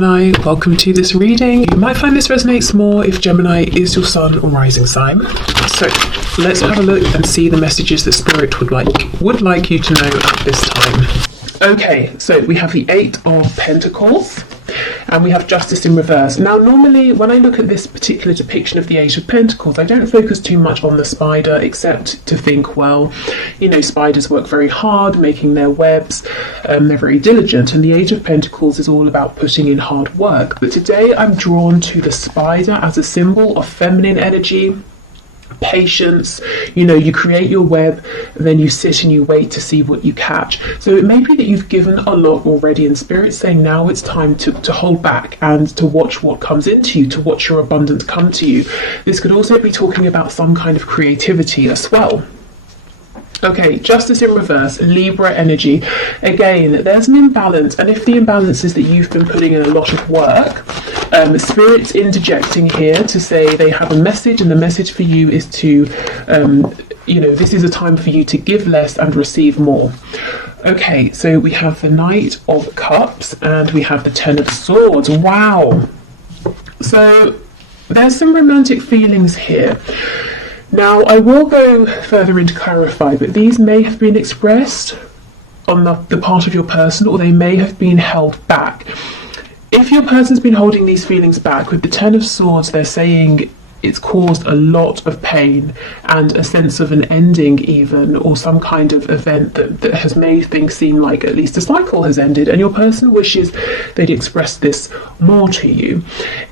Gemini, welcome to this reading. You might find this resonates more if Gemini is your sun or rising sign. So let's have a look and see the messages that Spirit would like you to know at this time. Okay, so we have the Eight of Pentacles and we have Justice in reverse. Now normally when I look at this particular depiction of the Eight of Pentacles, I don't focus too much on the spider except to think, well, you know, spiders work very hard making their webs, they're very diligent, and the Eight of Pentacles is all about putting in hard work. But today I'm drawn to the spider as a symbol of feminine energy, patience. You know, you create your web, then you sit and you wait to see what you catch. So it may be that you've given a lot already, and Spirit's saying now it's time to hold back and to watch what comes into you, to watch your abundance come to you. This could also be talking about some kind of creativity as well. Okay, Justice in reverse, Libra energy. Again, there's an imbalance, and if the imbalance is that you've been putting in a lot of work, Spirit's interjecting here to say they have a message, and the message for you is to, you know, this is a time for you to give less and receive more. Okay, so we have the Knight of Cups and we have the Ten of Swords. Wow. So there's some romantic feelings here. Now, I will go further in to clarify, but these may have been expressed on the part of your person, or they may have been held back. If your person's been holding these feelings back, with the Ten of Swords, they're saying it's caused a lot of pain and a sense of an ending even, or some kind of event that has made things seem like at least a cycle has ended, and your person wishes they'd express this more to you.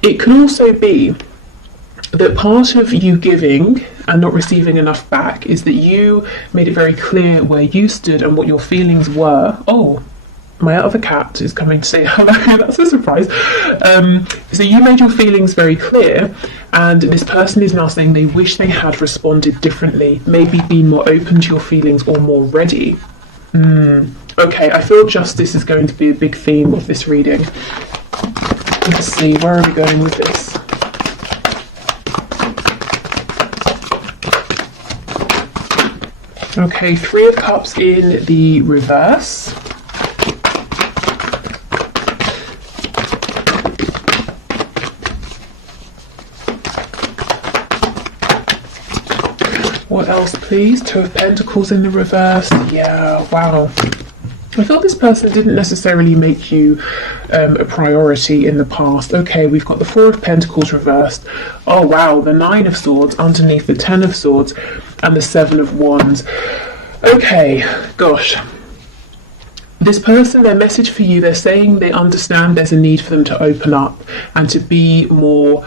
It could also be that part of you giving and not receiving enough back is that you made it very clear where you stood and what your feelings were. Oh, my other cat is coming to say hello. That's a surprise. So you made your feelings very clear, and this person is now saying they wish they had responded differently, maybe been more open to your feelings or more ready. Okay, I feel justice is going to be a big theme of this reading. Let's see, where are we going with this? Okay, Three of Cups in the reverse. What else, please? Two of Pentacles in the reverse. Yeah, wow. I felt this person didn't necessarily make you a priority in the past. Okay, we've got the Four of Pentacles reversed. Oh wow, the Nine of Swords underneath the Ten of Swords and the Seven of Wands. Okay, gosh. This person, their message for you, they're saying they understand there's a need for them to open up and to be more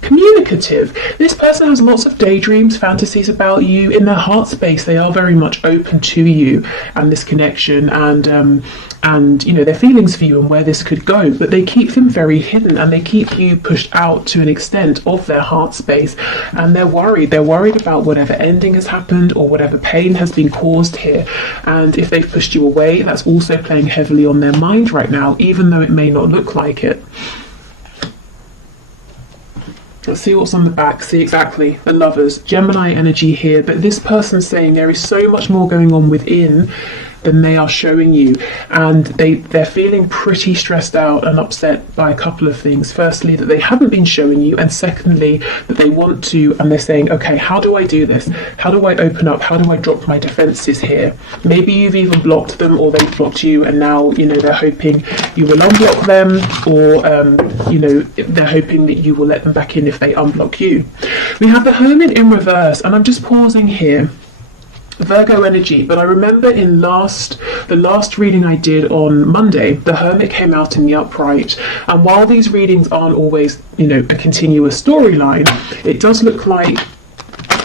communicative. This person has lots of daydreams, fantasies about you. In their heart space, they are very much open to you and this connection and you know, their feelings for you and where this could go, but they keep them very hidden and they keep you pushed out to an extent of their heart space, and they're worried about whatever ending has happened or whatever pain has been caused here. And if they've pushed you away, that's also playing heavily on their mind right now, even though it may not look like it. Let's see what's on the back. See, exactly, the Lovers, Gemini energy here, but this person's saying there is so much more going on within than they are showing you, and they're feeling pretty stressed out and upset by a couple of things. Firstly, that they haven't been showing you, and secondly, that they want to, and they're saying, okay, how do I do this? How do I open up? How do I drop my defenses here? Maybe you've even blocked them, or they've blocked you, and now, you know, they're hoping you will unblock them, or you know, they're hoping that you will let them back in if they unblock you. We have the Hermit in reverse, and I'm just pausing here. Virgo energy, but I remember in the last reading I did on Monday, the Hermit came out in the upright, and while these readings aren't always, you know, a continuous storyline, it does look like,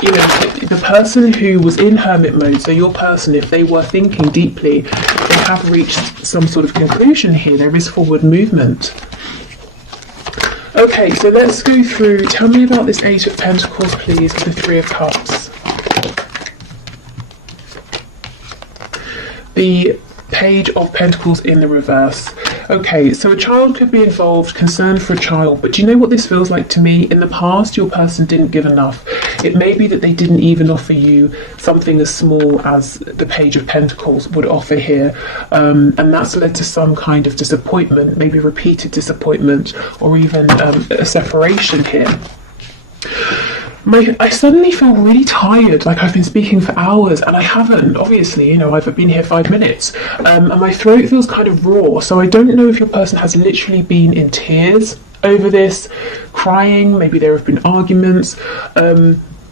you know, the person who was in Hermit mode, so your person, if they were thinking deeply, they have reached some sort of conclusion here. There is forward movement. Okay, so let's go through. Tell me about this Eight of Pentacles, please, with the Three of Cups. The Page of Pentacles in the reverse. Okay, so a child could be involved, concerned for a child, but do you know what this feels like to me? In the past, your person didn't give enough. It may be that they didn't even offer you something as small as the Page of Pentacles would offer here, and that's led to some kind of disappointment, maybe repeated disappointment, or even a separation here. I suddenly feel really tired, like I've been speaking for hours, and I haven't, obviously, you know, I've been here 5 minutes, and my throat feels kind of raw, so I don't know if your person has literally been in tears over this, crying, maybe there have been arguments,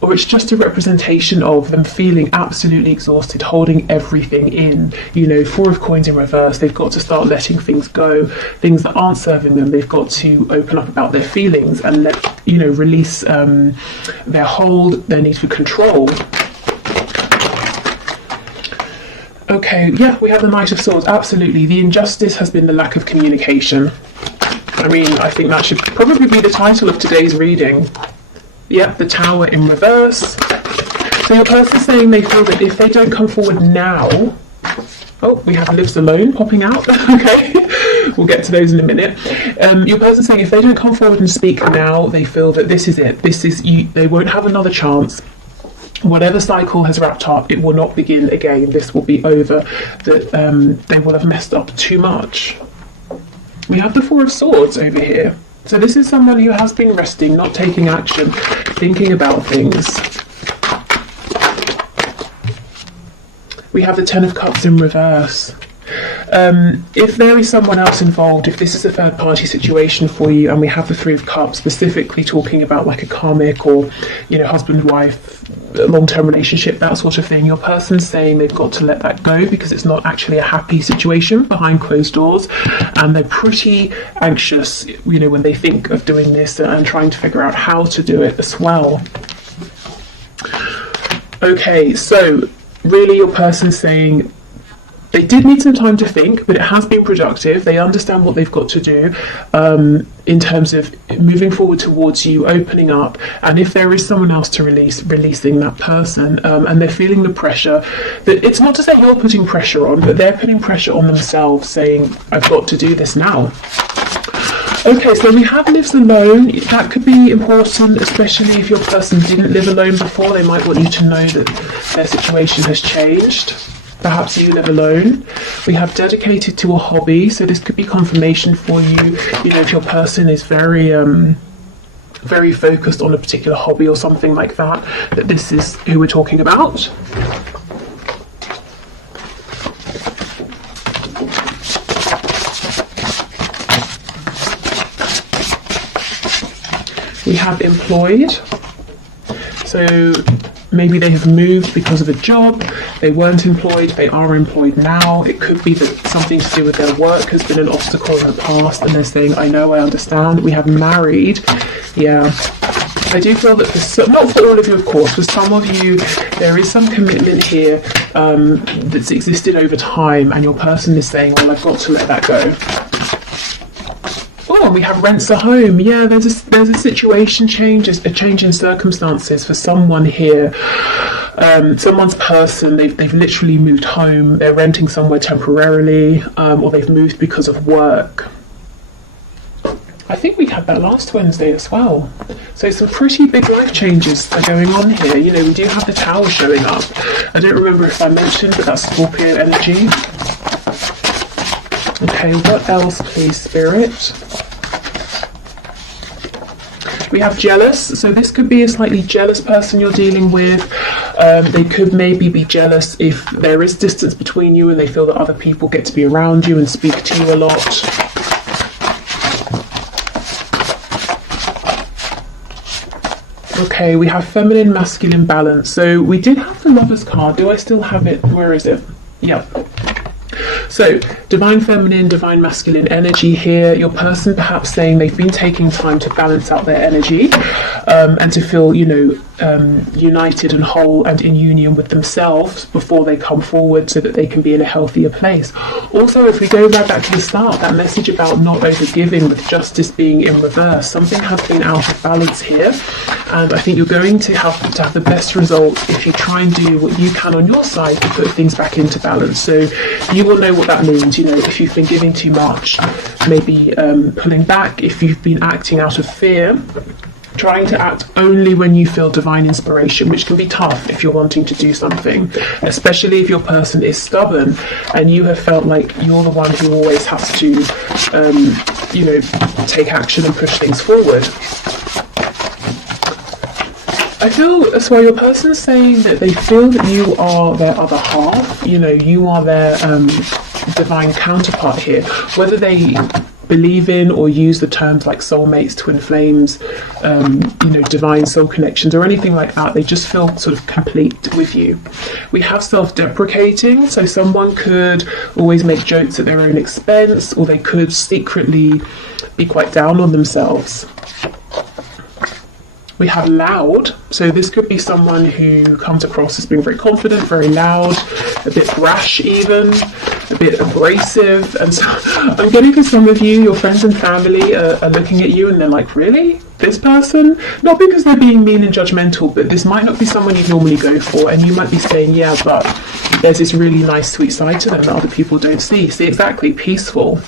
or it's just a representation of them feeling absolutely exhausted, holding everything in. You know, 4 of Coins in reverse, they've got to start letting things go, things that aren't serving them. They've got to open up about their feelings and let, you know, release their hold, their need for control. Okay, yeah, we have the Knight of Swords, absolutely. The injustice has been the lack of communication. I mean, I think that should probably be the title of today's reading. Yep, the Tower in reverse. So your person's saying they feel that if they don't come forward now... Oh, we have Lives Alone popping out. Okay, we'll get to those in a minute. Your person's saying if they don't come forward and speak now, they feel that this is it. This is you. They won't have another chance. Whatever cycle has wrapped up, it will not begin again. This will be over. That they will have messed up too much. We have the Four of Swords over here. So this is someone who has been resting, not taking action, thinking about things. We have the Ten of Cups in reverse. If there is someone else involved, if this is a third party situation for you, and we have the Three of Cups, specifically talking about like a karmic or, you know, husband, wife, long-term relationship, that sort of thing, your person's saying they've got to let that go because it's not actually a happy situation behind closed doors, and they're pretty anxious, you know, when they think of doing this and trying to figure out how to do it as well. Okay, so really your person's saying they did need some time to think, but it has been productive. They understand what they've got to do in terms of moving forward towards you, opening up, and if there is someone else to releasing that person, and they're feeling the pressure. That it's not to say you're putting pressure on, but they're putting pressure on themselves, saying, I've got to do this now. Okay, so we have Lives Alone. That could be important, especially if your person didn't live alone before. They might want you to know that their situation has changed. Perhaps you live alone. We have Dedicated to a hobby, so this could be confirmation for you. You know, if your person is very very focused on a particular hobby or something like that, that this is who we're talking about. We have Employed. So maybe they have moved because of a job, they weren't employed, they are employed now. It could be that something to do with their work has been an obstacle in the past and they're saying, I know, I understand. We have Married. Yeah, I do feel that not for all of you, of course, for some of you, there is some commitment here that's existed over time, and your person is saying, well, I've got to let that go. Oh, and we have Rents a Home. Yeah, there's a situation change, a change in circumstances for someone here. Someone's person, they've literally moved home, they're renting somewhere temporarily, or they've moved because of work. I think we had that last Wednesday as well. So some pretty big life changes are going on here. You know, we do have the Tower showing up. I don't remember if I mentioned, but that's Scorpio energy. Okay, what else, please, Spirit? We have Jealous. So this could be a slightly jealous person you're dealing with. They could maybe be jealous if there is distance between you and they feel that other people get to be around you and speak to you a lot. Okay, we have Feminine, Masculine balance. So we did have the Lovers card. Do I still have it? Where is it? Yep. So, Divine Feminine, Divine Masculine energy here. Your person perhaps saying they've been taking time to balance out their energy and to feel, you know, united and whole and in union with themselves before they come forward, so that they can be in a healthier place. Also, if we go back to the start, that message about not overgiving, with justice being in reverse, something has been out of balance here, and I think you're going to have the best result if you try and do what you can on your side to put things back into balance. So you will know what that means. If you've been giving too much, maybe pulling back. If you've been acting out of fear, trying to act only when you feel divine inspiration, which can be tough if you're wanting to do something, especially if your person is stubborn and you have felt like you're the one who always has to, take action and push things forward. I feel as well your person is saying that they feel that you are their other half, you are their divine counterpart here, whether they believe in or use the terms like soulmates, twin flames, divine soul connections or anything like that. They just feel sort of complete with you. We have self-deprecating, so someone could always make jokes at their own expense, or they could secretly be quite down on themselves. We have loud, so this could be someone who comes across as being very confident, very loud, a bit brash even, a bit abrasive. And so I'm getting for some of you, your friends and family are looking at you and they're like, really? This person? Not because they're being mean and judgmental, but this might not be someone you'd normally go for, and you might be saying, yeah, but there's this really nice, sweet side to them that other people don't see. See, exactly, peaceful.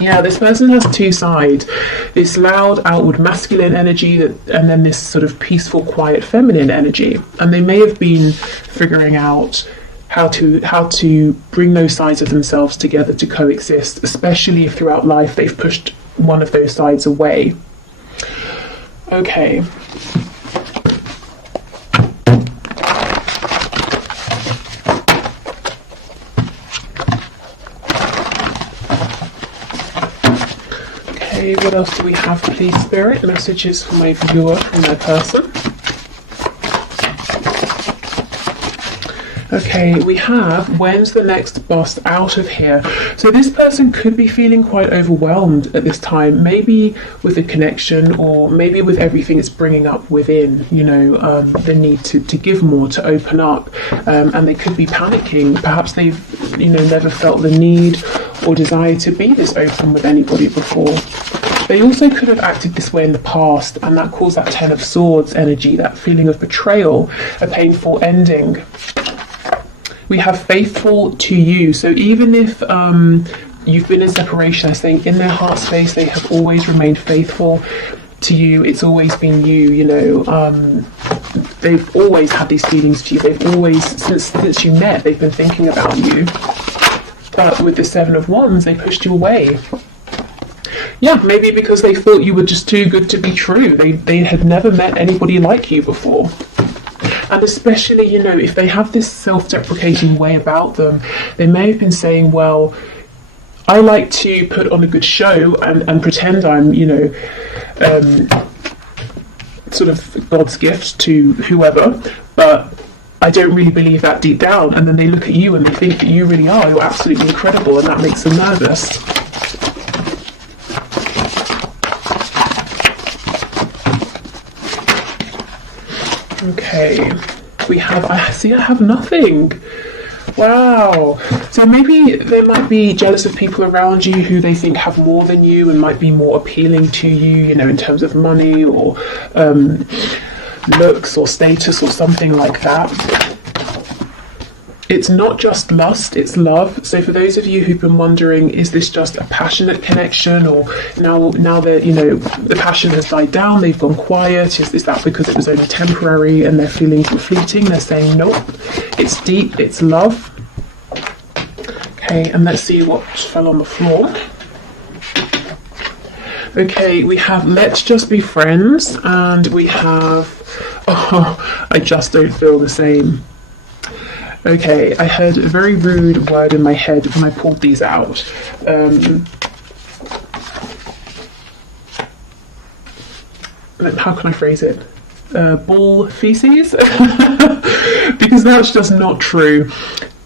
Yeah, this person has two sides, this loud outward masculine energy and then this sort of peaceful, quiet feminine energy. And they may have been figuring out how to bring those sides of themselves together to coexist, especially if throughout life they've pushed one of those sides away. Okay. What else do we have, please, Spirit? Messages for my viewer and my person. Okay, we have, when's the next bust out of here? So this person could be feeling quite overwhelmed at this time, maybe with a connection or maybe with everything it's bringing up within, the need to give more, to open up, and they could be panicking. Perhaps they've, never felt the need or desire to be this open with anybody before. They also could have acted this way in the past, and that caused that Ten of Swords energy, that feeling of betrayal, a painful ending. We have faithful to you. So even if you've been in separation, I think in their heart space they have always remained faithful to you. It's always been you, they've always had these feelings for you. They've always, since you met, they've been thinking about you. But with the Seven of Wands, they pushed you away. Yeah, maybe because they thought you were just too good to be true. They had never met anybody like you before. And especially, if they have this self-deprecating way about them, they may have been saying, well, I like to put on a good show and pretend I'm, sort of God's gift to whoever, but I don't really believe that deep down. And then they look at you and they think that you really are. You're absolutely incredible, and that makes them nervous. Okay, I have nothing. Wow. So maybe they might be jealous of people around you who they think have more than you and might be more appealing to you, in terms of money or looks or status or something like that. It's not just lust, it's love. So for those of you who've been wondering, is this just a passionate connection, or now that the passion has died down, they've gone quiet, is that because it was only temporary and their feelings were fleeting? They're saying nope, it's deep, it's love. Okay, and let's see what fell on the floor. Okay, we have let's just be friends, and we have I just don't feel the same. Okay, I heard a very rude word in my head when I pulled these out. How can I phrase it? Bull feces? Because that's just not true.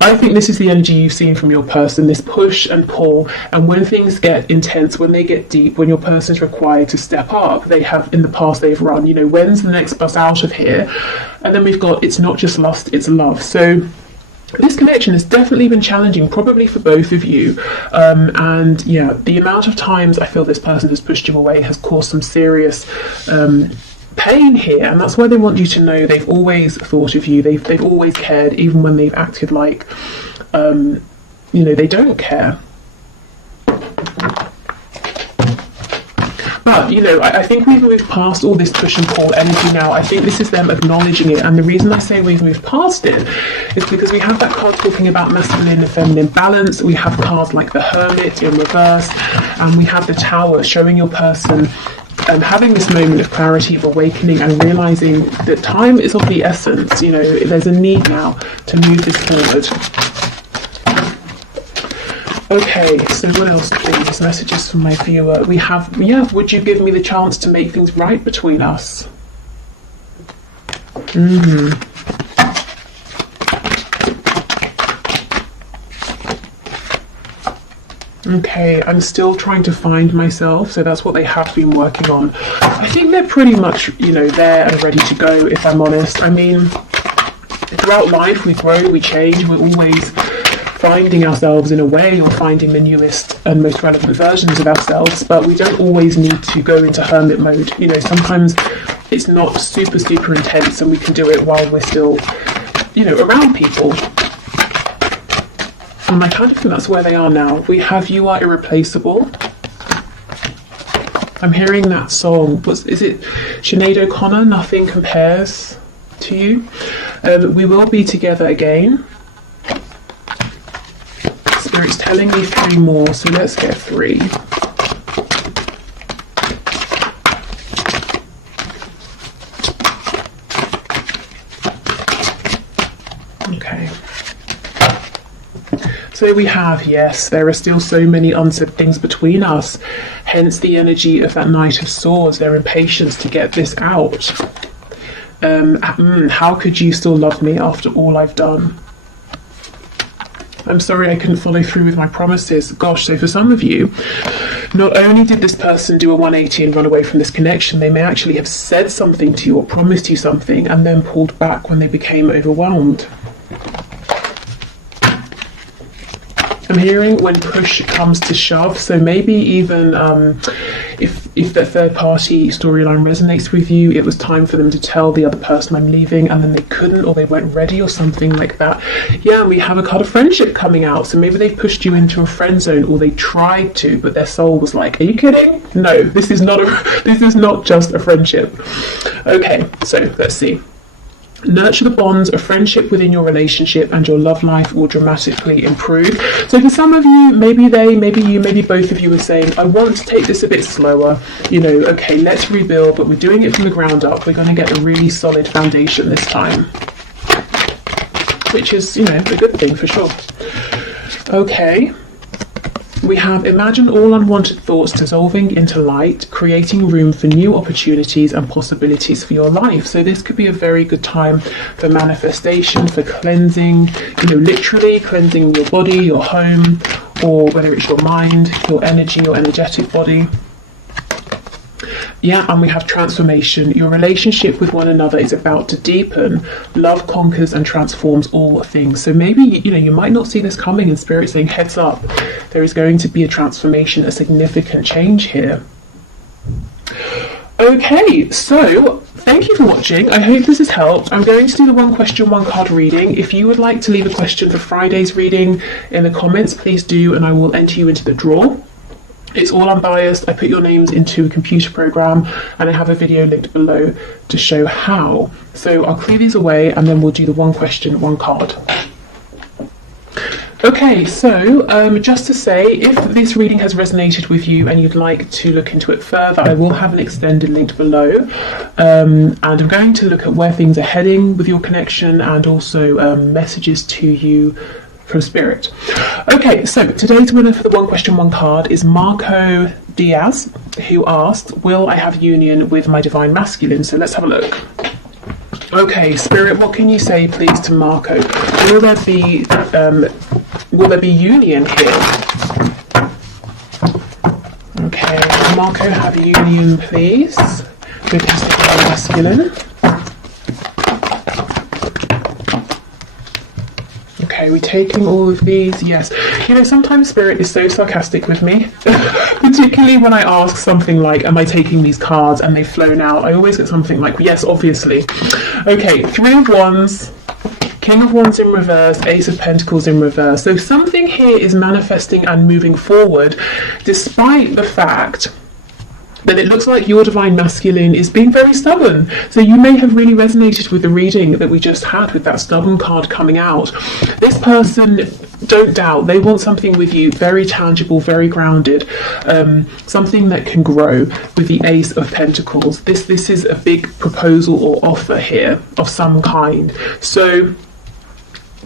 I think this is the energy you've seen from your person, this push and pull. And when things get intense, when they get deep, when your person is required to step up, they have, in the past, they've run, you know, when's the next bus out of here? And then we've got, it's not just lust, it's love. So this connection has definitely been challenging, probably for both of you. And yeah, the amount of times I feel this person has pushed you away has caused some serious pain here, and that's why they want you to know they've always thought of you, they've always cared, even when they've acted like you know, they don't care. But, you know, I think we've moved past all this push and pull energy now. I think this is them acknowledging it. And the reason I say we've moved past it is because we have that card talking about masculine and feminine balance. We have cards like the Hermit in reverse. And we have the Tower showing your person having this moment of clarity, of awakening, and realizing that time is of the essence. You know, there's a need now to move this forward. Okay, so what else, please? Messages from my viewer. We have, yeah, would you give me the chance to make things right between us? Okay, I'm still trying to find myself, so that's what they have been working on. I think they're pretty much, you know, there and ready to go, if I'm honest. I mean, throughout life, we grow, we change, we're always finding ourselves in a way, or finding the newest and most relevant versions of ourselves, but we don't always need to go into hermit mode. You know, sometimes it's not super intense, and we can do it while we're still, you know, around people. And I kind of think that's where they are now. We have You Are Irreplaceable. I'm hearing that song. Is it Sinead O'Connor? Nothing Compares to You. We will be together again. Spirit's telling me 3 more, so let's get 3. Okay. So we have, yes, there are still so many unsaid things between us, hence the energy of that Knight of Swords, their impatience to get this out. How could you still love me after all I've done? I'm sorry I couldn't follow through with my promises. Gosh, so for some of you, not only did this person do a 180 and run away from this connection, they may actually have said something to you or promised you something and then pulled back when they became overwhelmed. I'm hearing when push comes to shove, so maybe even if the third party storyline resonates with you, it was time for them to tell the other person I'm leaving, and then they couldn't, or they weren't ready, or something like that. Yeah, and we have a card of friendship coming out, so maybe they pushed you into a friend zone, or they tried to, but their soul was like, are you kidding? No, this is not just a friendship. Okay, so let's see. Nurture the bonds of friendship within your relationship, and your love life will dramatically improve. So for some of you, maybe you, maybe both of you are saying, I want to take this a bit slower. You know, okay, let's rebuild, but we're doing it from the ground up. We're going to get a really solid foundation this time. Which is, you know, a good thing for sure. Okay. We have imagine all unwanted thoughts dissolving into light, creating room for new opportunities and possibilities for your life. So this could be a very good time for manifestation, for cleansing, you know, literally cleansing your body, your home, or whether it's your mind, your energy, your energetic body. Yeah, and we have transformation. Your relationship with one another is about to deepen. Love conquers and transforms all things. So maybe, you know, you might not see this coming, and Spirit saying, heads up, there is going to be a transformation, a significant change here. Okay, so thank you for watching. I hope this has helped. I'm going to do the 1 question, 1 card reading. If you would like to leave a question for Friday's reading in the comments, please do, and I will enter you into the draw. It's all unbiased. I put your names into a computer program, and I have a video linked below to show how. So I'll clear these away, and then we'll do the 1 question, 1 card. Okay, so just to say, if this reading has resonated with you and you'd like to look into it further, I will have an extended link below. And I'm going to look at where things are heading with your connection, and also messages to you from Spirit. Okay, so today's winner for the 1 question, 1 card is Marco Diaz, who asked, will I have union with my divine masculine? So let's have a look. Okay, Spirit, what can you say, please, to Marco? Will there be union here? Okay, Marco, have union, please, with his divine masculine. Okay, we're taking all of these. Yes, you know, sometimes Spirit is so sarcastic with me, particularly when I ask something like, am I taking these cards, and they've flown out. I always get something like, yes, obviously. Okay, 3 of Wands, King of Wands in reverse, Ace of Pentacles in reverse. So something here is manifesting and moving forward, despite the fact that it looks like your divine masculine is being very stubborn. So you may have really resonated with the reading that we just had with that stubborn card coming out. This person, don't doubt, they want something with you very tangible, very grounded, something that can grow with the Ace of Pentacles. This is a big proposal or offer here of some kind. So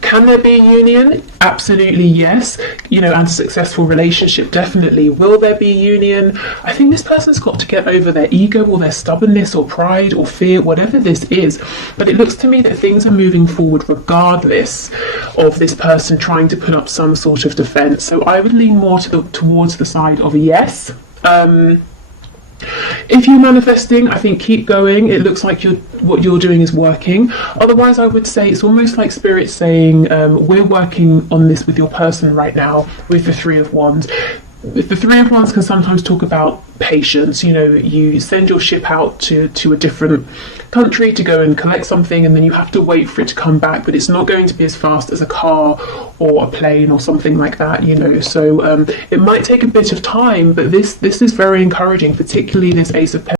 can there be a union? Absolutely, yes. You know, and a successful relationship, definitely. Will there be a union? I think this person's got to get over their ego or their stubbornness or pride or fear, whatever this is. But it looks to me that things are moving forward regardless of this person trying to put up some sort of defense. So I would lean more towards the side of a yes. If you're manifesting, I think keep going. It looks like what you're doing is working. Otherwise, I would say it's almost like Spirit saying, we're working on this with your person right now with the 3 of Wands. The 3 of Wands can sometimes talk about patience. You know, you send your ship out to a different country to go and collect something, and then you have to wait for it to come back, but it's not going to be as fast as a car or a plane or something like that, you know. So it might take a bit of time, but this is very encouraging, particularly this Ace of Pentacles.